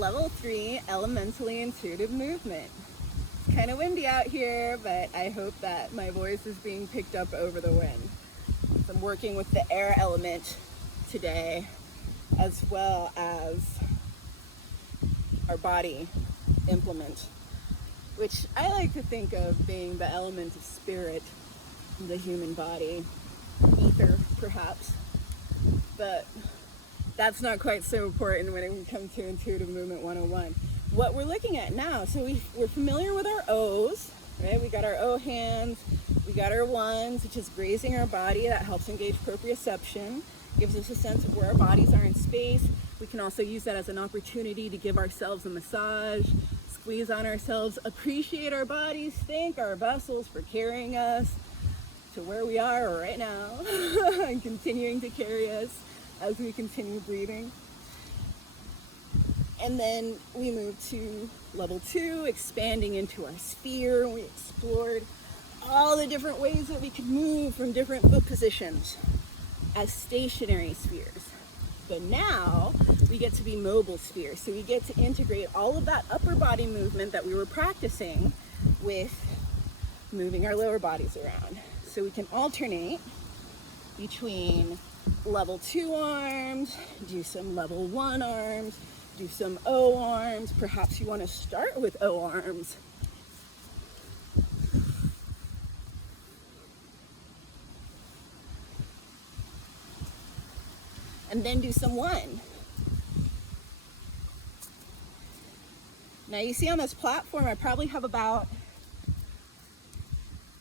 level 3 elementally intuitive movement. It's kind of windy out here, but I hope that my voice is being picked up over the wind. So I'm working with the air element today, as well as our body implement, which I like to think of being the element of spirit, the human body, ether perhaps, but that's not quite so important when it comes to Intuitive Movement 101. What we're looking at now, so we're familiar with our O's, right? We got our O hands, we got our ones, which is grazing our body. That helps engage proprioception, gives us a sense of where our bodies are in space. We can also use that as an opportunity to give ourselves a massage, squeeze on ourselves, appreciate our bodies, thank our vessels for carrying us to where we are right now and continuing to carry us as we continue breathing. And then we move to level 2, expanding into our sphere. We explored all the different ways that we could move from different foot positions as stationary spheres. But now we get to be mobile spheres. So we get to integrate all of that upper body movement that we were practicing with moving our lower bodies around. So we can alternate between level 2 arms, do some level 1 arms, do some O arms. Perhaps you want to start with O arms. And then do some 1. Now you see on this platform, I probably have about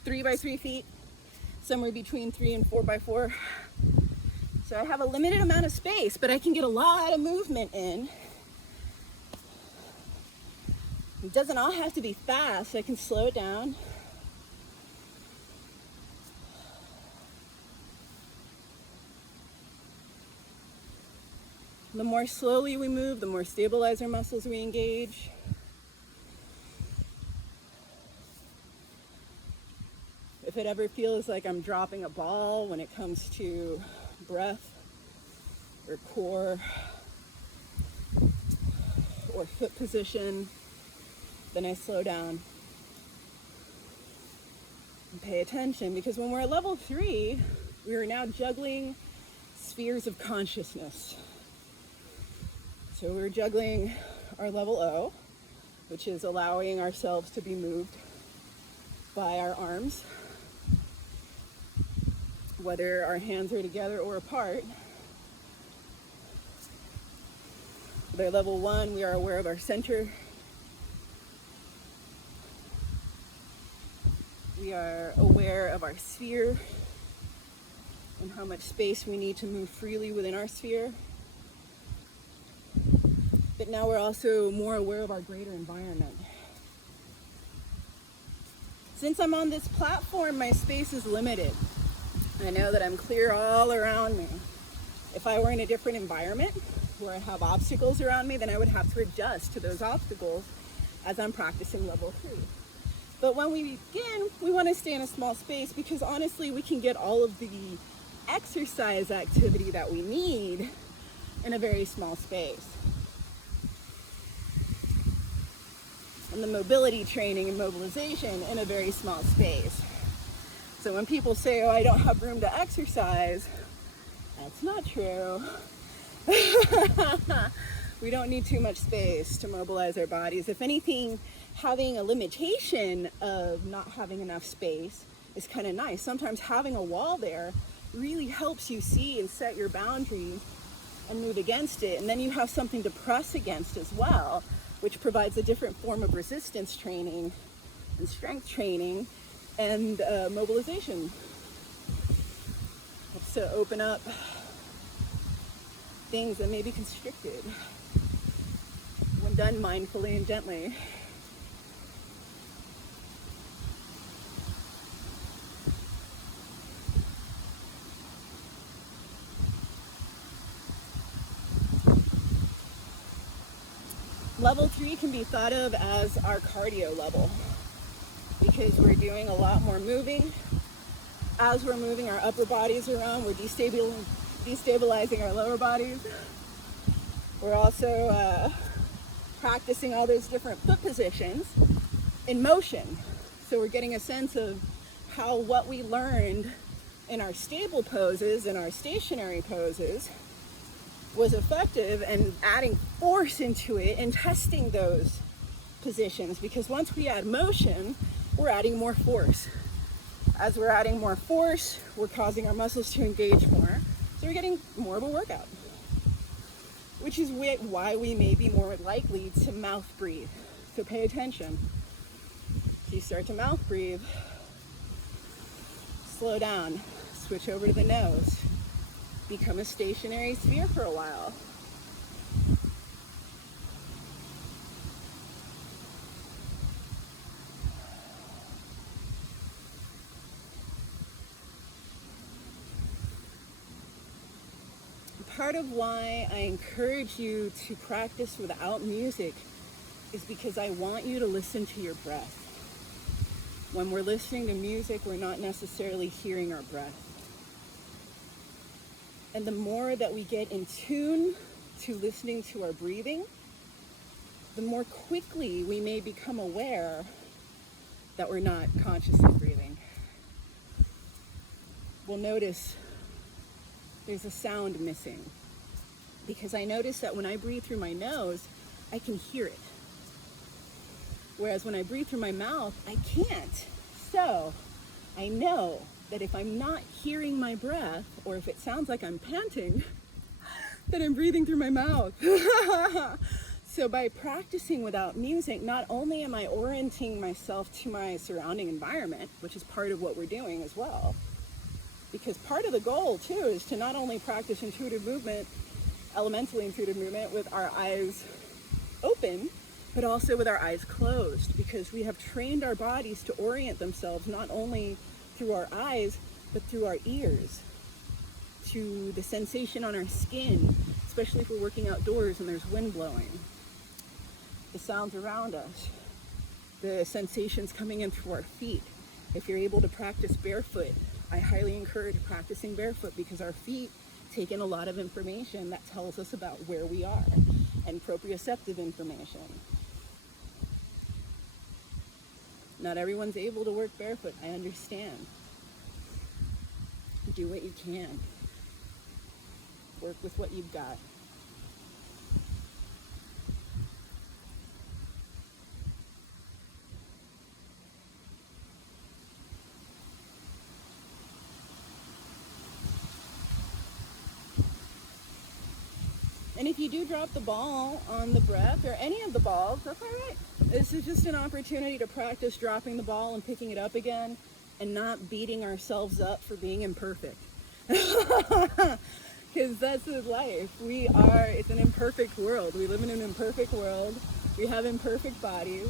3 by 3 feet, somewhere between 3 and 4 by 4. So I have a limited amount of space, but I can get a lot of movement in. It doesn't all have to be fast. I can slow it down. The more slowly we move, the more stabilizer muscles we engage. If it ever feels like I'm dropping a ball when it comes to breath or core or foot position, then I slow down and pay attention, because when we're at level 3, we are now juggling spheres of consciousness. So we're juggling our level O, which is allowing ourselves to be moved by our arms, whether our hands are together or apart. With our level 1, we are aware of our center. We are aware of our sphere and how much space we need to move freely within our sphere. But now we're also more aware of our greater environment. Since I'm on this platform, my space is limited. I know that I'm clear all around me. If I were in a different environment where I have obstacles around me, then I would have to adjust to those obstacles as I'm practicing level 3. But when we begin, we want to stay in a small space, because honestly, we can get all of the exercise activity that we need in a very small space. And the mobility training and mobilization in a very small space. So when people say, oh, I don't have room to exercise, that's not true. We don't need too much space to mobilize our bodies. If anything, having a limitation of not having enough space is kind of nice. Sometimes having a wall there really helps you see and set your boundaries and move against it. And then you have something to press against as well, which provides a different form of resistance training and strength training and mobilization. Helps to open up things that may be constricted when done mindfully and gently. Level 3 can be thought of as our cardio level, because we're doing a lot more moving. As we're moving our upper bodies around, we're destabilizing our lower bodies. We're also practicing all those different foot positions in motion. So we're getting a sense of how what we learned in our stable poses and our stationary poses was effective, and adding force into it and testing those positions, because once we add motion, we're adding more force. As we're adding more force, we're causing our muscles to engage more, so we're getting more of a workout, which is why we may be more likely to mouth breathe. So pay attention. If you start to mouth breathe, slow down, switch over to the nose, become a stationary sphere for a while. Part of why I encourage you to practice without music is because I want you to listen to your breath. When we're listening to music, we're not necessarily hearing our breath. And the more that we get in tune to listening to our breathing, the more quickly we may become aware that we're not consciously breathing. We'll notice there's a sound missing, because I notice that when I breathe through my nose, I can hear it. Whereas when I breathe through my mouth, I can't. So I know that if I'm not hearing my breath, or if it sounds like I'm panting, that I'm breathing through my mouth. So by practicing without music, not only am I orienting myself to my surrounding environment, which is part of what we're doing as well, because part of the goal too is to not only practice intuitive movement, elementally intuitive movement, with our eyes open, but also with our eyes closed, because we have trained our bodies to orient themselves not only through our eyes, but through our ears, to the sensation on our skin, especially if we're working outdoors and there's wind blowing, the sounds around us, the sensations coming in through our feet. If you're able to practice barefoot, I highly encourage practicing barefoot, because our feet take in a lot of information that tells us about where we are, and proprioceptive information. Not everyone's able to work barefoot, I understand. Do what you can. Work with what you've got. And if you do drop the ball on the breath, or any of the balls, that's all right. This is just an opportunity to practice dropping the ball and picking it up again, and not beating ourselves up for being imperfect. Because that's life. It's an imperfect world. We live in an imperfect world. We have imperfect bodies.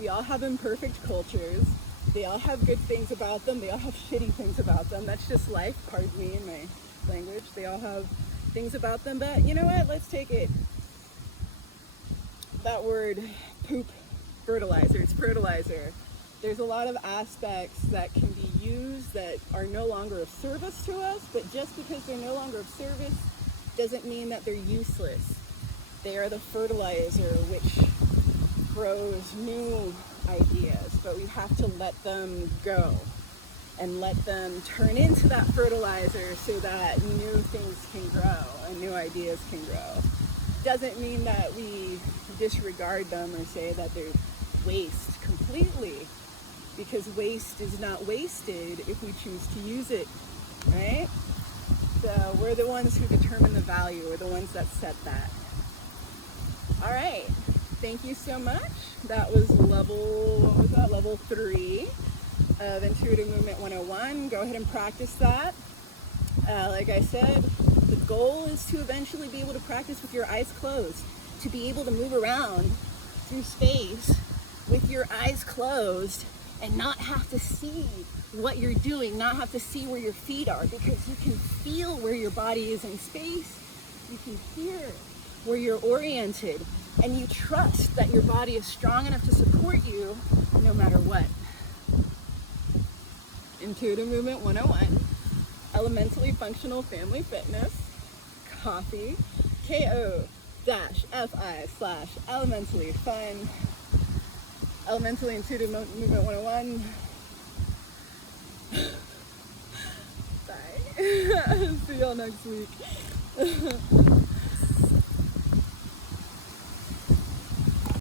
We all have imperfect cultures. They all have good things about them. They all have shitty things about them. That's just life, pardon me in my language. They all have things about them, but you know what? Let's take it. That word, poop, fertilizer. It's fertilizer. There's a lot of aspects that can be used that are no longer of service to us, but just because they're no longer of service doesn't mean that they're useless. They are the fertilizer which grows new ideas, but we have to let them go and let them turn into that fertilizer so that new things can grow and new ideas can grow. Doesn't mean that we disregard them or say that they're waste completely, because waste is not wasted if we choose to use it, right? So we're the ones who determine the value. We're the ones that set that. All right, thank you so much. That was level 3 of Intuitive Movement 101. Go ahead and practice that. Like I said, the goal is to eventually be able to practice with your eyes closed, to be able to move around through space with your eyes closed and not have to see what you're doing, not have to see where your feet are, because you can feel where your body is in space. You can hear where you're oriented, and you trust that your body is strong enough to support you no matter what. Intuitive Movement 101, Elementally Functional Family Fitness, coffee, KO elementally fun, elementally intuitive movement 101. Bye. See y'all next week.